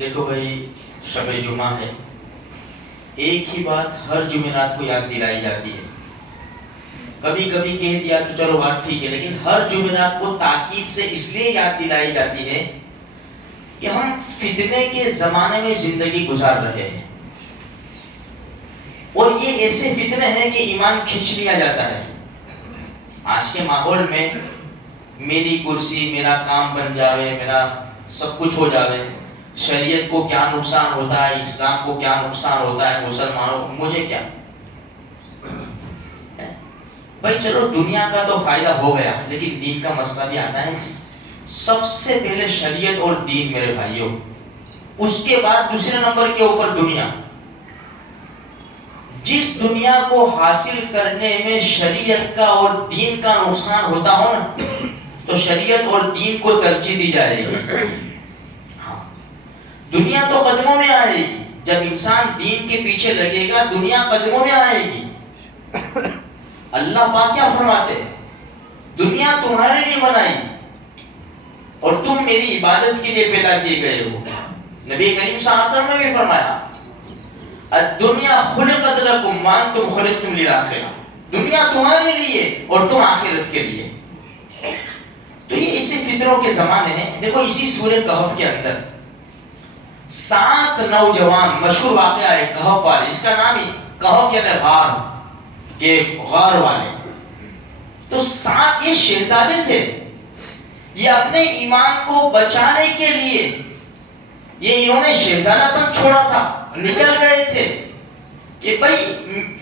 دیکھو بھائی، شب جمعہ ہے، ایک ہی بات ہر جمعرات کو یاد دلائی جاتی ہے. کبھی کبھی کہہ دیا تو چلو بات ٹھیک ہے، لیکن ہر جمعرات کو تاکید سے اس لیے یاد دلائی جاتی ہے کہ ہم فتنے کے زمانے میں زندگی گزار رہے ہیں، اور یہ ایسے فتنے ہیں کہ ایمان کھینچ لیا جاتا ہے. آج کے ماحول میں میری کرسی، میرا کام بن جاوے، میرا سب کچھ ہو جاوے، شریعت کو کیا نقصان ہوتا ہے، اسلام کو کیا نقصان ہوتا ہے، مسلمانوں مجھے کیا. بھائی چلو دنیا کا تو فائدہ ہو گیا، لیکن دین کا مسئلہ بھی آتا ہے. سب سے پہلے شریعت اور دین میرے بھائیوں، اس کے بعد دوسرے نمبر کے اوپر دنیا. جس دنیا کو حاصل کرنے میں شریعت کا اور دین کا نقصان ہوتا ہو نا، تو شریعت اور دین کو ترجیح دی جائے گی. دنیا تو قدموں میں آئے گی، جب انسان دین کے پیچھے لگے گا دنیا قدموں میں آئے گی. اللہ پاک کیا فرماتے ہیں؟ دنیا تمہارے لیے بنائی اور تم میری عبادت کے لیے پیدا کیے گئے ہو. نبی کریم صلی اللہ علیہ وسلم نے بھی فرمایا الدنیا خلقت لکم وانتم خلقتم للآخرہ، دنیا تمہارے لیے اور تم آخرت کے لیے. تو یہ اسی فطروں کے زمانے ہیں. دیکھو اسی سورہ کہف کے اندر 7 نوجوان، مشہور واقعہ ہے کہف والے، اس کا نام ہی کہف یعنی غار کے غار والے. تو 7 یہ شہزادے تھے، یہ اپنے ایمان کو بچانے کے لیے یہ انہوں نے شہزادہ پن چھوڑا تھا، نکل گئے تھے کہ بھائی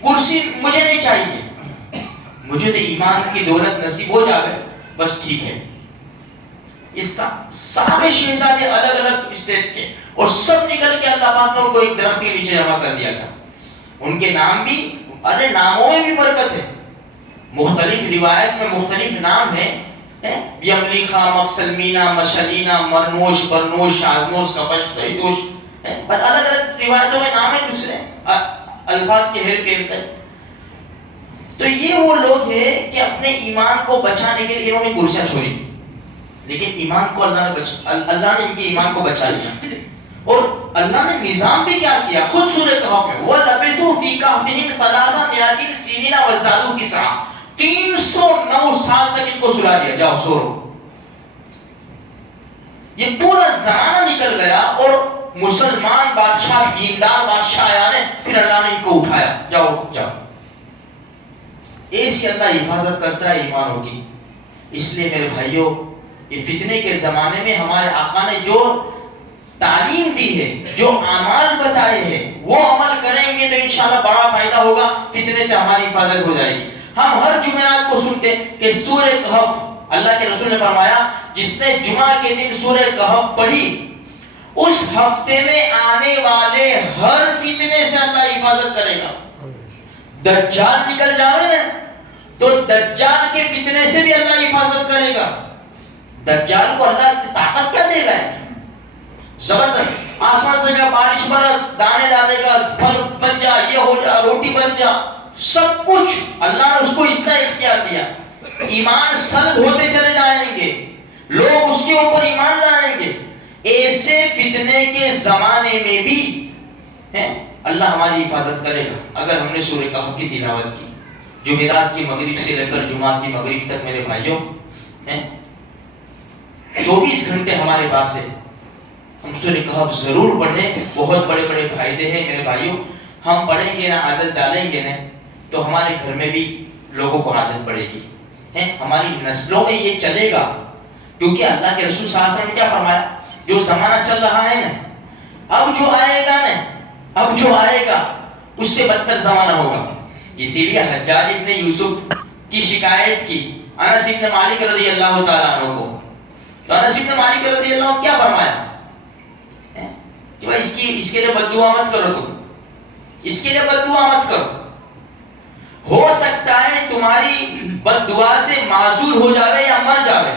کرسی مجھے نہیں چاہیے، مجھے تو ایمان کی دولت نصیب ہو جائے بس ٹھیک ہے. اس سارے شہزادے الگ الگ اسٹیٹ کے، اور سب نکل کے اللہ پاک نے ان کو ایک درخت کے نیچے جمع کر دیا تھا. ان کے نام بھی، ارے ناموں میں بھی برکت ہے. مختلف روایت میں مختلف نام ہیں، یملیخا، مقسلمینا، مشلینا، مرنوش، برنوش، شازنوش، کفش، تیتوش، الگ الگ روایتوں میں نام ہے دوسرے الفاظ کے ہیر پھیر سے. تو یہ وہ لوگ ہیں کہ اپنے ایمان کو بچانے کے لیے انہوں نے کرسیاں چھوڑی، لیکن ایمان کو اللہ نے ان کے ایمان کو بچا لیا. اور اللہ نے نظام بھی کیا کیا، خود سورہ کہف میں وَلَبِثُوا فِي كَهْفِهِمْ 300 سِنِينَ وَازْدَادُوا تِسْعًا، 309 سال تک ان کو سلا دیا، جاؤ سو رہو. یہ پورا زمانہ نکل گیا اور مسلمان بادشاہ، دیندار بادشاہ آیا نے، پھر اللہ نے ان کو اٹھایا، جاؤ جاؤ. ایسی اللہ حفاظت کرتا ہے ایمانوں کی. اس لیے میرے بھائیوں، یہ فتنے کے زمانے میں ہمارے آقا نے جو تعلیم دی ہے، جو اعمال بتائے ہیں، وہ عمل کریں گے تو انشاءاللہ بڑا فائدہ ہوگا، فتنے سے ہماری حفاظت ہو جائے گی. ہم ہر جمعرات کو سنتے کہ سورہ کہف، اللہ کے رسول نے فرمایا جس نے جمعہ کے دن سورہ کہف پڑھی اس ہفتے میں آنے والے ہر فتنے سے اللہ حفاظت کرے گا. دجال نکل جاوے نا تو دجال کے فتنے سے بھی اللہ حفاظت کرے گا. دجال کو اللہ طاقت کیا دے گا؟ زبردست، آسمان سے جب بارش برس، دانے ڈالے گا، پھل بن جا، یہ ہو جا، روٹی بن جا، سب کچھ اللہ نے اس کو اتنا اختیار دیا. ایمان سلب ہوتے چلے جائیں گے، لوگ اس کے اوپر ایمان لائیں گے. ایسے فتنے کے زمانے میں بھی اللہ ہماری حفاظت کرے گا اگر ہم نے سورہ کہف کی تلاوت کی. جمعرات کی مغرب سے لے کر جمعہ کی مغرب تک میرے بھائیوں 24 گھنٹے ہمارے پاس ہے. ہم سورہ کہف ضرور پڑھیں، بہت بڑے بڑے فائدے ہیں میرے بھائیوں. ہم پڑھیں گے نا، عادت ڈالیں گے نا، تو ہمارے گھر میں بھی لوگوں کو عادت پڑے گی، ہماری نسلوں میں یہ چلے گا. کیونکہ اللہ کے رسول صلی اللہ علیہ وسلم نے کیا فرمایا، جو زمانہ چل رہا ہے نا، اب جو آئے گا نا، اب جو آئے گا اس سے بدتر زمانہ ہوگا. اسی لیے حجاج ابن یوسف کی شکایت کی انس ابن مالک رضی اللہ تعالیٰ عنہ کو. تو انس ابن مالک رضی اللہ عنہ کیا فرمایا کہ بھائی اس کے لیے بد دعا مت کرو، تم اس کے لیے بد دعا مت کرو. ہو سکتا ہے تمہاری بد دعا سے معذور ہو جاوے یا مر جاوے،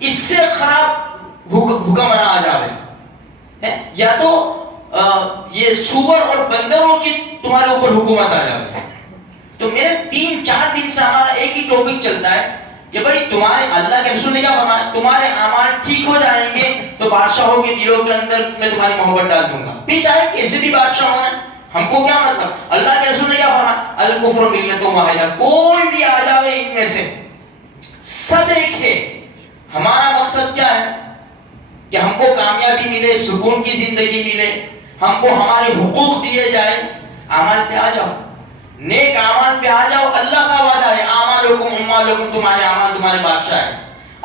اس سے خراب حکم آ جاوے، یا تو یہ سور اور بندروں کی تمہارے اوپر حکومت آ جاوے. تو میرے 3-4 دن سے ہمارا ایک ہی ٹاپک چلتا ہے کہ بھائی تمہارے اللہ کے رسول نے کیا فرمایا، تمہارے اعمال ٹھیک ہو جائیں گے تو بادشاہوں کے دلوں کے اندر میں تمہاری محبت ڈال دوں گا، پھر چاہے کیسے بھی بادشاہ ہونا، ہم کو کیا مطلب، اللہ کے رسول نے کیا فرمایا، الکفر ملت واحدہ، کوئی بھی آ جاوے ان میں سے سب ایک ہے۔ ہمارا مقصد کیا ہے کہ ہم کو کامیابی ملے، سکون کی زندگی ملے، ہم کو ہمارے حقوق دیے جائے، اعمال پہ آ جاؤ، نیک اعمال پہ آ جاؤ، اللہ کا وعدہ ہے اعمالکم اعمالکم، تمہارے اعمال تمہارے بادشاہ ہے،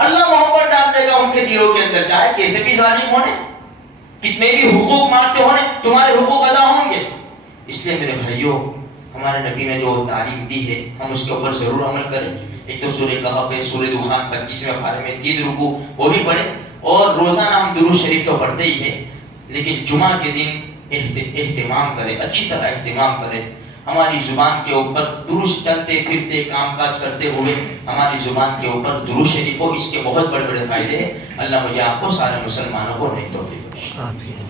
اللہ محبت ڈال دے گا ان کے دلوں کے اندر، چاہے کیسے بھی ظالم ہونے، کتنے بھی حقوق مانتے ہونے، تمہارے حقوق ادا ہوں گے۔ اس لیے میرے بھائیوں، ہمارے نبی نے جو تعلیم دی ہے ہم اس کے اوپر ضرور عمل کریں۔ ایک تو سورہ کہف ہے، سورہ دخان 25ویں پارے میں 3 رکوع وہ بھی پڑھیں، اور روزانہ ہم درود شریف تو پڑھتے ہی ہیں، لیکن جمعہ کے دن اہتمام کریں، اچھی طرح اہتمام کریں، ہماری زبان کے اوپر درود، چلتے پھرتے کام کاج کرتے ہوئے ہماری زبان کے اوپر درود شریف ہو، اس کے بہت بڑے بڑے فائدے ہیں۔ اللہ مجھے آپ کو سارے مسلمانوں کو نیک توفیق بخشے۔